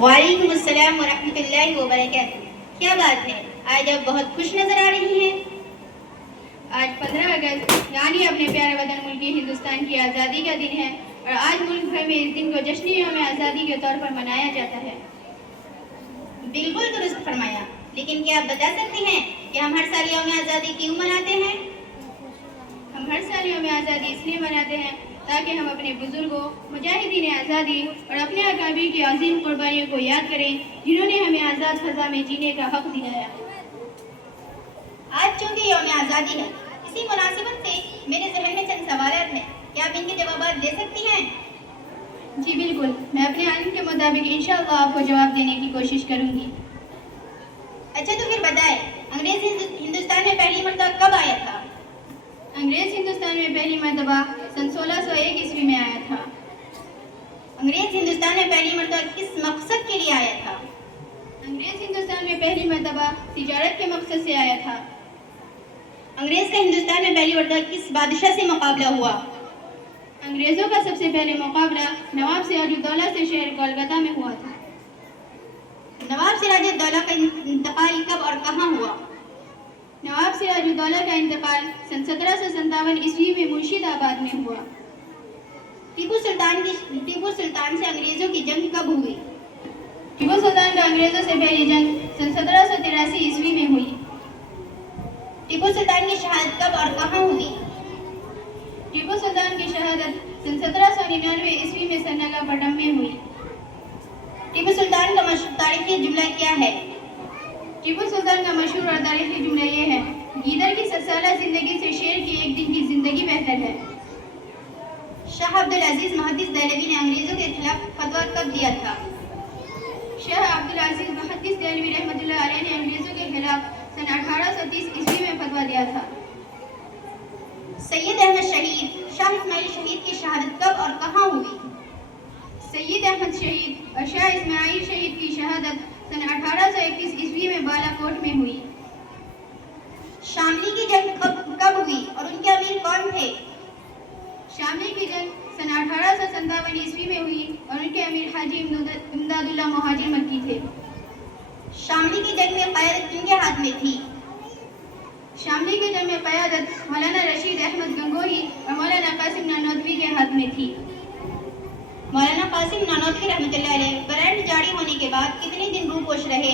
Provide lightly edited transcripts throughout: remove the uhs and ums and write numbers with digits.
वालेकुम अस्सलाम वरहमतुल्लाहि वबरकातुहू। क्या बात है, आज आप बहुत खुश नजर आ रही हैं। आज 15 अगस्त यानी अपने प्यारे वतन मुल्क हिंदुस्तान की आज़ादी का दिन है और आज मुल्क भर में इस दिन को जश्न यौम आज़ादी के तौर पर मनाया जाता है। बिल्कुल दुरुस्त फरमाया, लेकिन क्या आप बता सकती हैं कि हम हर साल यौम आज़ादी क्यों मनाते हैं? हम हर साल यौम आज़ादी इसलिए मनाते हैं ताकि हम अपने बुजुर्गों, मुजाहिदीन आज़ादी और अपने अकाबीर की अजीम कुर्बानियों को याद करें जिन्होंने हमें आज़ाद फ़ज़ा में जीने का हक़ दिलाया। आज चूँकि यौम आज़ादी है, इसी मुनासिबत से मेरे ज़हन में चंद सवालात हैं। क्या आप इनके जवाब दे सकती हैं? जी बिल्कुल, मैं अपने इल्म के मुताबिक इंशाअल्लाह आपको जवाब देने की कोशिश करूँगी। अच्छा तो फिर बताएं, अंग्रेज़ हिंदुस्तान में पहली मरतबा कब आया था? अंग्रेज़ हिंदुस्तान में पहली मरतबा सन 1601 ईस्वी में आया था। अंग्रेज़ हिंदुस्तान में पहली मरतबा किस मकसद के लिए आया था? अंग्रेज़ हिंदुस्तान में पहली मरतबा तिजारत के मकसद से आया था। अंग्रेज़ का हिंदुस्तान में पहली मरतबा किस बादशाह से मुकाबला हुआ? अंग्रेज़ों का सबसे पहले मुकाबला नवाब सिराजुद्दौला से शहर कोलकाता में हुआ था। नवाब सिराजुद्दौला का इंतकाल कब और कहाँ हुआ? नवाब सिराजुद्दौला का इंतकाल सन 1757 ईस्वी में मुर्शिदाबाद में हुआ। टीपू सुल्तान से अंग्रेज़ों की जंग कब हुई? टीपू सुल्तान का अंग्रेज़ों से पहली जंग सन 1783 ईस्वी में हुई। टीपू सुल्तान की शहादत कब और कहाँ हुई? टीपू सुल्तान की शहादत सन 1799 ईस्वी में सरनागापट्टनम में हुई। टीपू सुल्तान का मशहूर तारीखी जुमला क्या है? टीपू सुल्तान का मशहूर और तारीखी जुमला ये है, गीदड़ की 7 साल जिंदगी से शेर की एक दिन की जिंदगी बेहतर है। शाह अब्दुल अजीज मुहद्दिस दहलवी ने अंग्रेज़ों के खिलाफ फतवा कब दिया था? शाह अब्दुल अजीज मुहद्दिस दहलवी रहमतुल्लाह अलैह ने अंग्रेज़ों के खिलाफ सन 1830 ईस्वी में फतवा दिया था। सैयद अहमद शहीद, शाह इस्माइल शहीद की शहादत कब और कहाँ हुई? सैयद अहमद शहीद और शाह इस्माइल शहीद की शहादत सन 1831 ईस्वी में बालाकोट में हुई। शामली की जंग कब हुई और उनके अमीर कौन थे? शामली की जंग सन 1857 ईस्वी में हुई और उनके अमीर हाजी इमदादुल्लाह मुहाजिर मक्की थे। शामली की जंग में क़यादत किनके हाथ में थी? शामली की जंग में क़यादत मौलाना रशीद अहमद गंगोही और मौलाना कासिम नानोतवी के हाथ में थी। मौलाना कासिम नानोतवी रहमतुल्लाह अलैह वारंट जारी होने के बाद कितने दिन रूपोश रहे?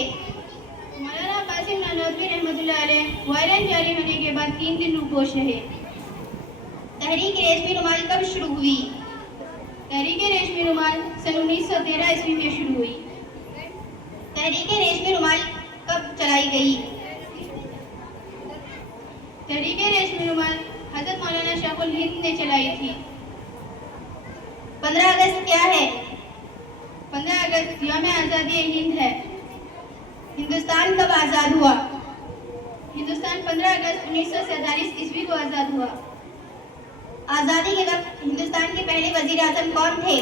मौलाना कासिम नानोतवी रहमतुल्लाह अलैह वारंट जारी होने के बाद 3 दिन रूपोश रहे। तहरीक रेशमी रुमाल कब शुरू हुई? तहरीक रेशमी रुमाल सन 1913 ईस्वी में शुरू हुई। तहरीक रेशमी रुमाल कब चलाई गई? तहरीक रेशमी रुमाल हज़रत मौलाना शाहुल हिंद ने चलाई थी। 15 अगस्त क्या है? 15 अगस्त यौम आज़ादी हिंद है। हिंदुस्तान कब आज़ाद हुआ? हिंदुस्तान 15 अगस्त 1947 ईस्वी को आज़ाद हुआ। आज़ादी के वक्त हिंदुस्तान के पहले वज़ीर आज़म कौन थे?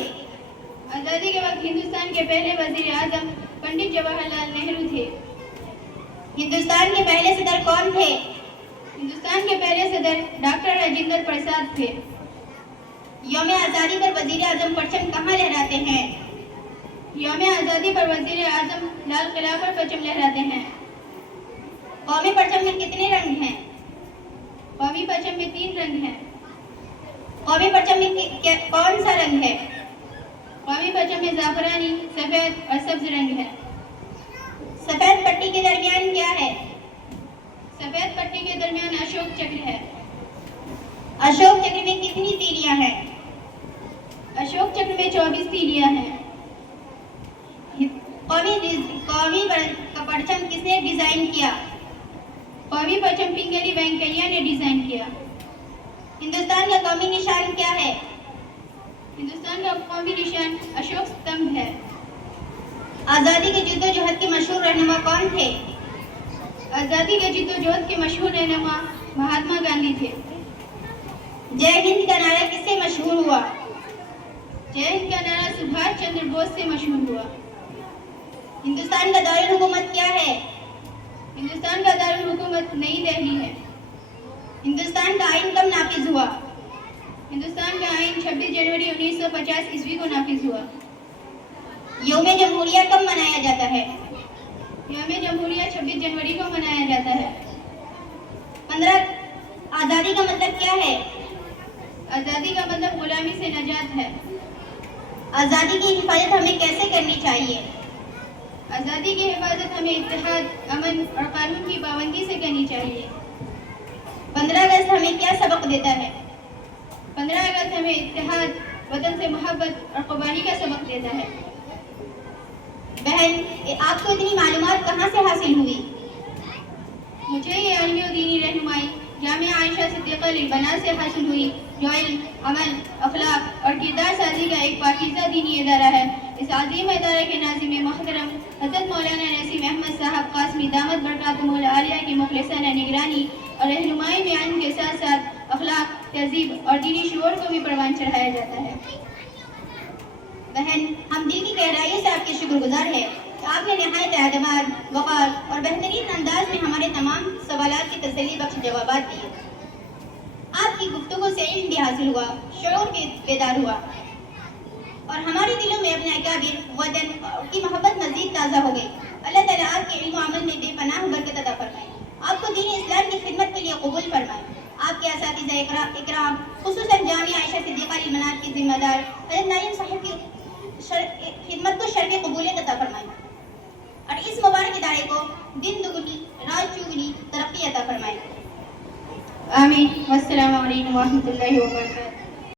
आज़ादी के वक्त हिंदुस्तान के पहले वज़ीर आज़म पंडित जवाहरलाल नेहरू थे। हिंदुस्तान के पहले सदर कौन थे? हिंदुस्तान के पहले सदर डॉक्टर राजेंद्र प्रसाद थे। यौम आज़ादी पर वज़ीर आज़म परचम कहाँ लहराते हैं? यौम आज़ादी पर वज़ीर आज़म लाल किला पर परचम लहराते हैं। कौमी परचम में कितने रंग हैं? कौमी परचम में 3 रंग हैं। कौमी परचम में कौन सा रंग है? कौमी परचम में ज़ाफ़रानी, सफ़ेद और सब्ज रंग है। सफ़ेद पट्टी के दरमियान क्या है? सफ़ेद पट्टी के दरमियान अशोक चक्र है। अशोक चक्र में कितनी तीलियां हैं? अशोक चक्र में 24 तीलियां हैं। कौमी का परचम किसने डिजाइन किया? कौमी परचम पिंगली वेंकैया ने डिजाइन किया। हिंदुस्तान का कौमी निशान क्या है? हिंदुस्तान का कौमी निशान अशोक स्तंभ है। आज़ादी के जद्दोजहद के मशहूर रहनुमा कौन थे? आज़ादी के जद्दोजहद के मशहूर रहनुमा महात्मा गांधी थे। जय हिंद का नारा किससे मशहूर हुआ? जय हिंद का नारा सुभाष चंद्र बोस से मशहूर हुआ। हिंदुस्तान का दारुल हुकूमत क्या है? हिंदुस्तान का दारुल हुकूमत नई दिल्ली है। हिंदुस्तान का आइन कब नाफिज हुआ? हिंदुस्तान का आइन 26 जनवरी 1950 ईस्वी को नाफिज हुआ। یوم جمہوریہ کب منایا جاتا ہے؟ یوم جمہوریہ 26 جنوری کو منایا جاتا ہے۔ 15 آزادی کا مطلب کیا ہے؟ آزادی کا مطلب غلامی سے نجات ہے۔ آزادی کی حفاظت ہمیں کیسے کرنی چاہیے؟ آزادی کی حفاظت ہمیں اتحاد، امن اور قانون کی پابندی سے کرنی چاہیے۔ 15 اگست ہمیں کیا سبق دیتا ہے؟ 15 اگست ہمیں اتحاد، وطن سے محبت اور قربانی کا سبق دیتا ہے۔ بہن، آپ کو اتنی معلومات کہاں سے حاصل ہوئی؟ مجھے یہ علمی و دینی رہنمائی جامعہ عائشہ صدیقہ للبنات سے حاصل ہوئی، جو علم، عمل، اخلاق اور کردار سازی کا ایک پاکیزہ دینی ادارہ ہے۔ اس عظیم ادارے کے ناظم محترم حضرت مولانا نسیم احمد صاحب قاسمی دامت برکاتہم العالیہ کی مخلصانہ نگرانی اور رہنمائی میں علم کے ساتھ ساتھ اخلاق، تہذیب اور دینی شعور کو بھی پروان چڑھایا جاتا ہے۔ بہن، ہم دل کی گہرائیوں سے آپ کے شکر گزار ہیں کہ آپ نے نہایت اعتماد، وقار اور بہترین انداز میں ہمارے تمام سوالات کی تسلی بخش جوابات دیے۔ آپ کی گفتگو سے علم بھی حاصل ہوا، شعور بھی بیدار ہوا اور ہمارے دلوں میں اپنے اکابر، وطن کی محبت مزید تازہ ہو گئی۔ اللہ تعالیٰ آپ کے علم و عمل میں بے پناہ برکت عطا فرمائے، آپ کو دین اسلام کی خدمت کے لیے قبول فرمائے۔ آپ کے اساتذہ اکرام، خصوصاً جامعہ عائشہ صدیقہ للبنات کی ذمہ دار حضرت نائم صاحب کی خدمت کو شرف قبولیت عطا فرمائے اور اس مبارک ادارے کو دن دگنی رات چوگنی ترقی عطا فرمائے۔ آمین۔ والسلام علیکم ورحمۃ اللہ وبرکاتہ۔